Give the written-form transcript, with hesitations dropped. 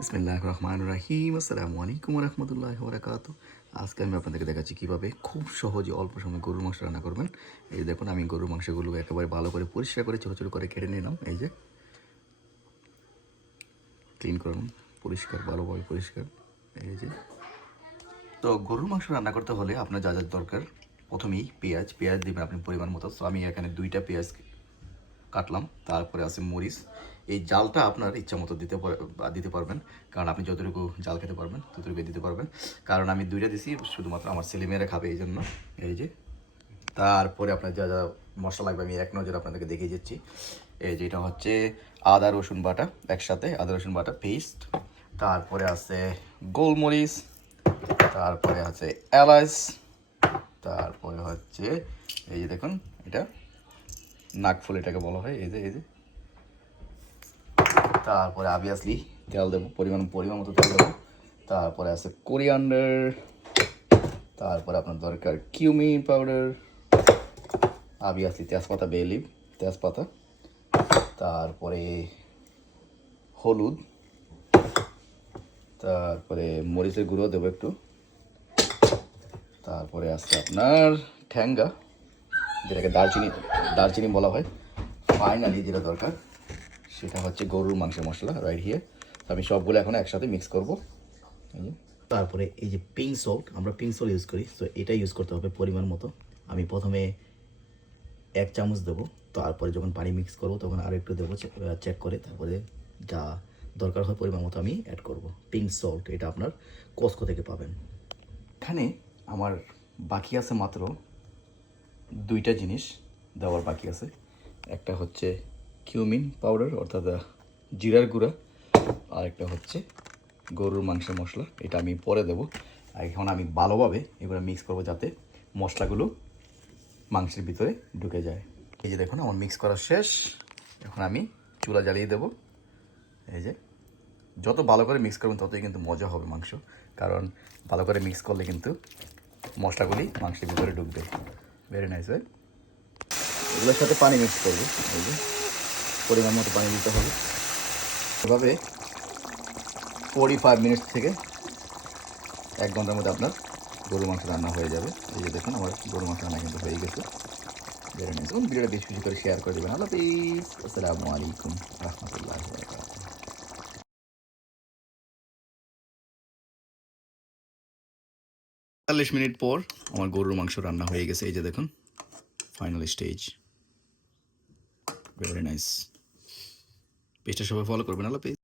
বিসমিল্লাহির রহমানির রহিম। আসসালামু আলাইকুম ওয়া রাহমাতুল্লাহি ওয়া বারাকাতুহু। আজকে আমি আপনাদেরকে দেখাচ্ছি কীভাবে খুব সহজে অল্প সময়ে গরুর মাংস রান্না করবেন। এই যে দেখুন, আমি গরুর মাংসগুলো একেবারে ভালো করে পরিষ্কার করে ছোটো ছোটো করে কেটে নিলাম। এই যে ক্লিন করলাম, পরিষ্কার, ভালোভাবে পরিষ্কার। এই যে, তো গরুর মাংস রান্না করতে হলে আপনার যা যা দরকার, প্রথমেই পেঁয়াজ দেবেন আপনি পরিমাণ মতো। তো আমি এখানে 2টা পেঁয়াজ কাটলাম। তারপরে আছে মরিচ। এই জালটা আপনার ইচ্ছা মতো দিতে পারবেন, কারণ আপনি যতটুকু জাল খেতে পারবেন ততটুকু দিতে পারবেন। কারণ আমি 2টা দিছি শুধুমাত্র আমার ছেলেমেয়েরা খাবে এই জন্য। এই যে, তারপরে আপনার যা যা মশলা লাগবে আমি এক নজর আপনাদেরকে দেখিয়ে দিচ্ছি। এই যে, এটা হচ্ছে আদা রসুন বাটা, একসাথে আদা রসুন বাটা পেস্ট। তারপরে আছে গোলমরিচ, তারপরে আছে এলাচ, তারপরে হচ্ছে এই যে দেখুন, এটা নাকফুল এটাকে বলা হয়। এই যে তারপরে অবভিয়াসলি তেল দেবো, পরিমাণ মতো তেল দেবো। তারপরে আছে কোরিয়ান্ডার, তারপরে আপনার দরকার কিউমিন পাউডার, অবভিয়াসলি তেজপাতা, বে লিফ, তেজপাতা, তারপরে হলুদ, তারপরে মরিচের গুঁড়ো দেবো একটু, তারপরে আছে আপনার ঠ্যাঙ্গা, যেটাকে দারচিনি বলা হয়। ফাইনালি যেটা দরকার সেটা হচ্ছে গরুর মাংসের মশলা, রাইট হিয়ার। আমি সবগুলো এখন একসাথে মিক্স করবো। তারপরে এই যে পিঙ্ক সল্ট, আমরা পিঙ্ক সল্ট ইউজ করি, তো এটা ইউজ করতে হবে পরিমাণ মতো। আমি প্রথমে 1 চামচ দেবো, তারপরে যখন পানি মিক্স করবো তখন আরও একটু দেবো, চেক করে। তারপরে যা দরকার হয় পরিমাণ মতো আমি অ্যাড করব। পিঙ্ক সল্ট এটা আপনার কস্কো থেকে পাবেন। এখানে আমার বাকি আছে মাত্র 2টা জিনিস দেওয়ার বাকি আছে। একটা হচ্ছে কিউমিন পাউডার অর্থাৎ জিরার গুঁড়া, আর একটা হচ্ছে গরুর মাংসের মশলা, এটা আমি পরে দেবো। আর এখন আমি ভালোভাবে এগুলো মিক্স করবো যাতে মশলাগুলো মাংসের ভিতরে ঢুকে যায়। এই যে দেখুন, আমার মিক্স করা শেষ। এখন আমি চুলা জ্বালিয়ে দেবো। এই যে, যত ভালো করে মিক্স করবেন ততই কিন্তু মজা হবে মাংস, কারণ ভালো করে মিক্স করলে কিন্তু মশলাগুলি মাংসের ভিতরে ঢুকবে। ভেরি নাইস হয়। এগুলোর সাথে পানি মিক্স করবো। এই যে, পরিমাণ মতো পানি দিতে হবে। এভাবে 45 মিনিট থেকে 1 ঘন্টার মধ্যে আপনার গরুর মাংস রান্না হয়ে যাবে। এই যে দেখুন, আমার গরুর মাংস রান্না কিন্তু হয়ে গেছে। Very nice. এবং ভিডিওটা বেশি বেশি করে শেয়ার করে দেবেন। আল্লাহ হাফিজ। আসসালামু আলাইকুম রহমতুল্লাহ। 40 মিনিট পর আমার গরুর মাংস রান্না হয়ে গেছে। এই যে দেখুন, ফাইনাল স্টেজ। Very nice. পেজটা সবাই ফলো করবেন। আল্লাহ হাফিজ।